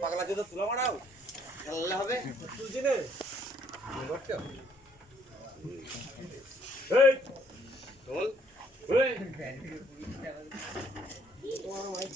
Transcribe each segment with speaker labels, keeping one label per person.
Speaker 1: পাগলা জুতো তুলা মারাও খেললে হবে তুলছি নে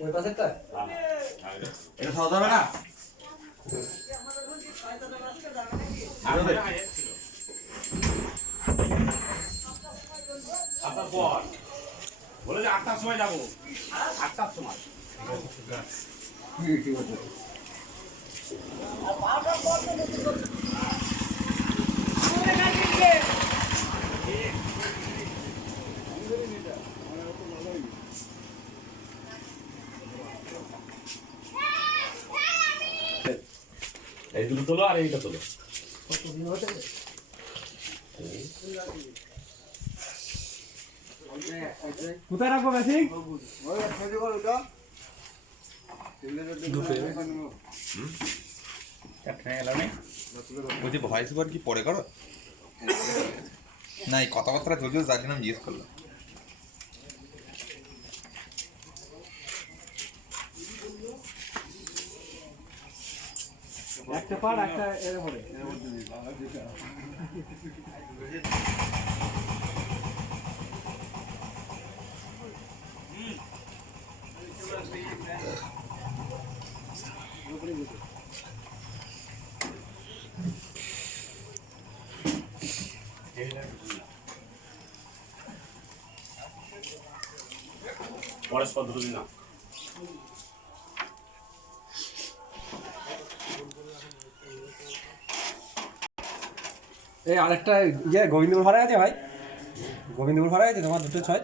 Speaker 2: ওই পাশেরটা
Speaker 1: এটা খাওয়া যাবে না?
Speaker 3: পর বলে। যে আটটার সময় যাব। আটটার সময়। এই দুটো তোলো আর এইটা তোলো।
Speaker 2: কোথায় রাখব বেসিক
Speaker 4: বলছি ভয়েস ওভার কি পরে করো? না এই কথাবার্তা চলছে যার জন্য আমি জিজ্ঞেস করলাম।
Speaker 2: একটা পার একটা এর হবে
Speaker 3: পরস্পর দুটো দিন না
Speaker 2: এই আরেকটা ইয়ে গোবিন্দপুর ভাড়া আছে ভাই। গোবিন্দপুর ভাড়া আছে তোমার দুটো ছয়